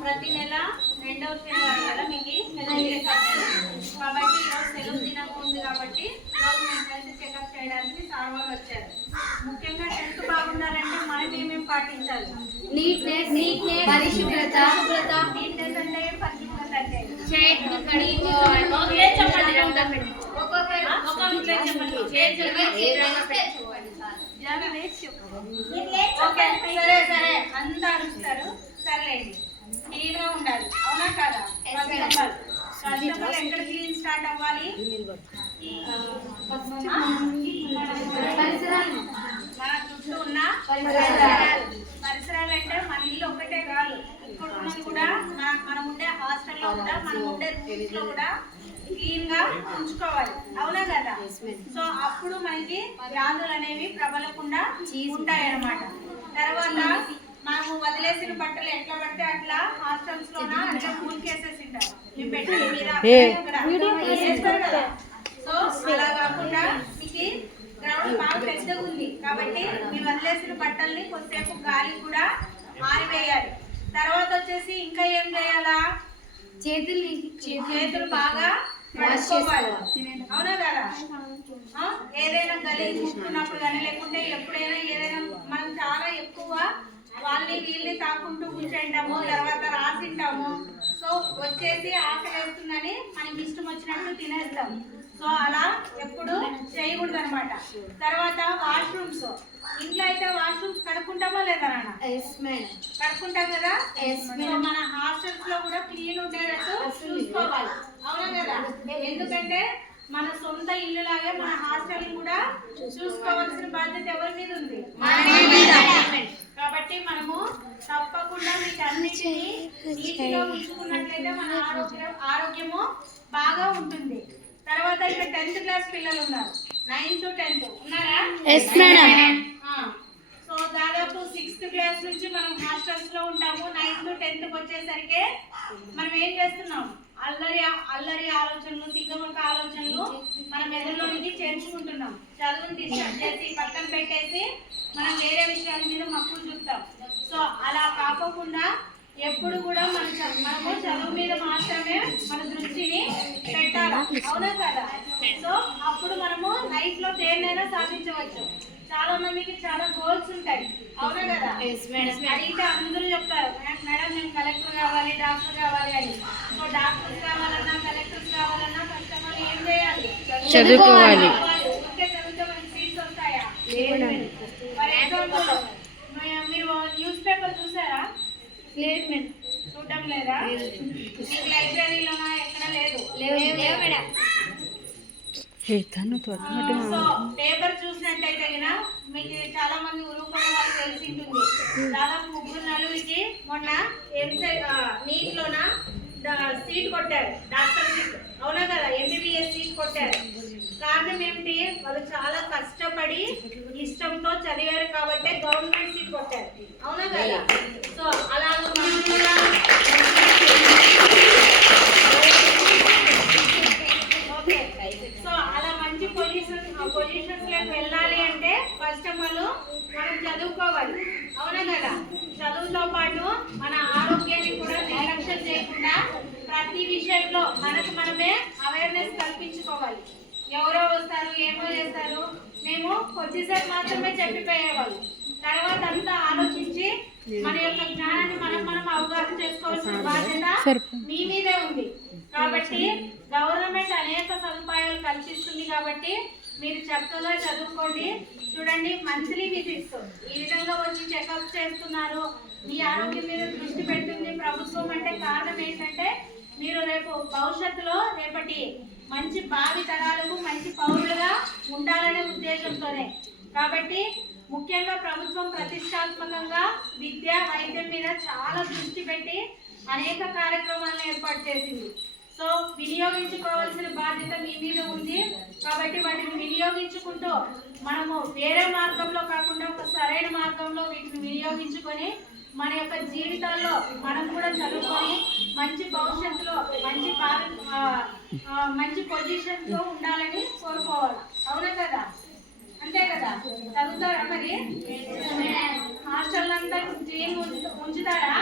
ప్రతి నెల రెండవ శనివారం కదా మీకు కాబట్టి ఈరోజు సెలవు దినం ఉంది కాబట్టి ఈరోజు మేము చెకప్ చేయడానికి సార్ వాళ్ళు వచ్చారు ముఖ్యంగా హెల్త్ బాగుండాలంటే మనం ఏమేమి పాటించాలి నీట్నెస్ నీట్నెస్ పరిశుభ్రత. శుభ్రత చెప్పు. ఓకే సరే సరే అంతా అరుస్తారు సరేలేండి క్లీన్గా ఉండాలి అవునా కదా ఫస్ట్ ఆఫ్ ఆల్ ఎక్కడ క్లీన్ స్టార్ట్ అవ్వాలి పరిసరాలు మన చుట్టూ ఉన్న పరిసరాలు. పరిసరాలు అంటే మన ఇల్లు ఒక్కటే కాదు ఇప్పుడు ఉన్నది కూడా మన మనం ఉండే హాస్టల్లో కూడా మనం ఉండే కూడా క్లీన్గా ఉంచుకోవాలి. అవునా కదా? సో అప్పుడు మనకి వ్యాధులు అనేవి ప్రబలకుండా ఉంటాయి అన్నమాట తర్వాత మనము వదిలేసిన బట్టలు ఎట్లా పడితే అట్లా హాస్టల్స్ లోన అట్లా పూల్ కేసేసి ఉంటారు మీ మీద సో అలా కాకుండా మీకు గ్రౌండ్ బాగా పెద్దగా ఉంది. కాబట్టి మీరు వదిలేసిన బట్టల్ని కొద్దిసేపు గాలి కూడా ఆరివేయాలి తర్వాత వచ్చేసి ఇంకా ఏం చేయాలా? చేతులు చేతులు బాగా అవునా కదా? ఏదైనా గలీజ్ ముట్టుకున్నప్పుడు కానీ లేకుంటే ఎప్పుడైనా ఏదైనా మనం చాలా ఎక్కువ వాళ్ళని వీళ్ళని తాకుంటూ కూర్చుంటాము తర్వాత రాసింటాము. సో వచ్చేసి ఆకలి వేస్తుందని మనకి ఇష్టం వచ్చినట్టు తినేస్తాం. సో అలా ఎప్పుడు చేయకూడదు అనమాట తర్వాత వాష్రూమ్స్ ఇంట్లో అయితే ఎస్ మేడం కడుక్కుంటాం కదా? మన హాస్టల్స్లో కూడా క్లీన్ ఉండేటట్టు చూసుకోవాలి. అవునా కదా? ఎందుకంటే మన సొంత ఇల్లు లాగే మన హాస్టల్ కూడా చూసుకోవాల్సిన బాధ్యత ఎవరి మీద ఉంది? కాబట్టి మనము తప్పకుండా వీటన్నిటిని నీటిగా ఉంచుకున్నట్లయితే మన ఆరోగ్యం ఆరోగ్యము బాగా ఉంటుంది. తర్వాత ఇక్కడ టెన్త్ క్లాస్ పిల్లలు ఉన్నారు. నైన్త్ టెన్త్ ఉన్నారా? దాదాపు సిక్స్త్ క్లాస్ నుంచి మనం హాస్టల్స్లో ఉంటాము. నైన్త్ టెన్త్ వచ్చేసరికి మనం ఏం చేస్తున్నాం? అల్లరి అల్లరి ఆలోచనలు తిగ్గమక ఆలోచనలు మన మెదడులోనికి చేర్చుకుంటున్నాం. చదువుని డిస్టర్బ్ చేసి పక్కన పెట్టేసి మనం వేరే విషయాల మీద మక్కువ చూపుతాం. సో అలా కాకోకుండా ఎప్పుడు కూడా మన మనము చదువు మీద మాత్రమే మన దృష్టిని పెట్టాలి. అవునా కదా? సో అప్పుడు మనము లైఫ్లో దేన్నైనా సాధించవచ్చు. చాలా మందికి చాలా గోల్స్ ఉంటాయి. అవునా కదా? Yes, madam. అడిగితే అందరూ చెప్తారు "మేడం, మేడం నేను కలెక్టర్ కావాలి డాక్టర్ కావాలి అని. సో డాక్టర్స్ కావాలన్నా కలెక్టర్స్ కావాలన్నా ఫస్ట్ ఆఫ్ ఆల్ ఏం చేయాలి? చదువుకోవాలి. ఊరికే చదివితే మనకి సీట్స్ వస్తాయా ఫర్ ఎగ్జాంపుల్ మీరు న్యూస్ పేపర్ చూసారా? లేదు మేడం చూడటం లేదా? మీకు లైబ్రరీలోనా ఎక్కడ లేదు. లేవు మేడం సో పేపర్ చూసినట్టయితే మీకు చాలా మంది ఉరుకున్న వాళ్ళు తెలిసి ఉంటుంది. దాదాపు ముగ్గురు నలుగురికి మొన్న ఎంసెట్ నీట్ లోన సీట్ కొట్టారు. Doctor seat. అవునా కదా? ఎంబీబీఎస్ సీట్ కొట్టారు. కారణం ఏమిటి? వాళ్ళు చాలా కష్టపడి ఇష్టంతో చదివారు కాబట్టి గవర్నమెంట్ సీట్ కొట్టారు. అవునా కదా? సో అలాగే మనం కూడా సో అలా మంచి పొజిషన్ పొజిషన్స్లోకి వెళ్ళాలి అంటే ఫస్ట్ ఆఫ్ ఆల్ మనం చదువుకోవాలి. అవునా కదా? చదువుతో పాటు మన ఆరోగ్యాన్ని కూడా నిర్లక్ష్యం చేయకుండా ప్రతి విషయంలో మనకు మనమే అవేర్నెస్ కల్పించుకోవాలి. ఎవరో వస్తారు ఏమో చేస్తారు. మేము కొద్దిసేపు మాత్రమే చెప్పిపోయేవాళ్ళు. తర్వాత అంతా ఆలోచించి మన యొక్క జ్ఞానాన్ని మనం మనం అవగాహన చేసుకోవాల్సిన బాధ్యత మీ మీదే ఉంది. కాబట్టి గవర్నమెంట్ అనేక సదుపాయాలు కల్పిస్తుంది కాబట్టి మీరు చక్కగా చదువుకోండి. చూడండి మంత్లీ విజిట్స్. ఈ విధంగా వచ్చి చెకప్ చేస్తున్నారు. మీ ఆరోగ్యం మీద దృష్టి పెడుతుంది. ప్రభుత్వం అంటే కారణం ఏంటంటే మీరు రేపు భవిష్యత్తులో రేపటి మంచి భావి తరాలకు మంచి పౌరులుగా ఉండాలనే ఉద్దేశంతోనే. కాబట్టి ముఖ్యంగా ప్రభుత్వం ప్రతిష్టాత్మకంగా విద్య వైద్యం మీద చాలా దృష్టి పెట్టి అనేక కార్యక్రమాలను ఏర్పాటు చేసింది. సో వినియోగించుకోవాల్సిన బాధ్యత మీ మీద ఉంది. కాబట్టి వాటిని వినియోగించుకుంటూ మనము వేరే మార్గంలో కాకుండా ఒక సరైన మార్గంలో వీటిని వినియోగించుకొని మన యొక్క జీవితాల్లో మనం కూడా చదువుకొని మంచి భవిష్యత్తులో మంచి మంచి పొజిషన్లో ఉండాలని కోరుకోవాలి. అవునా కదా? అంతే కదా? చదువుతారా మరి? హాస్టల్ అంతా క్లీన్ ఉంచుతారా?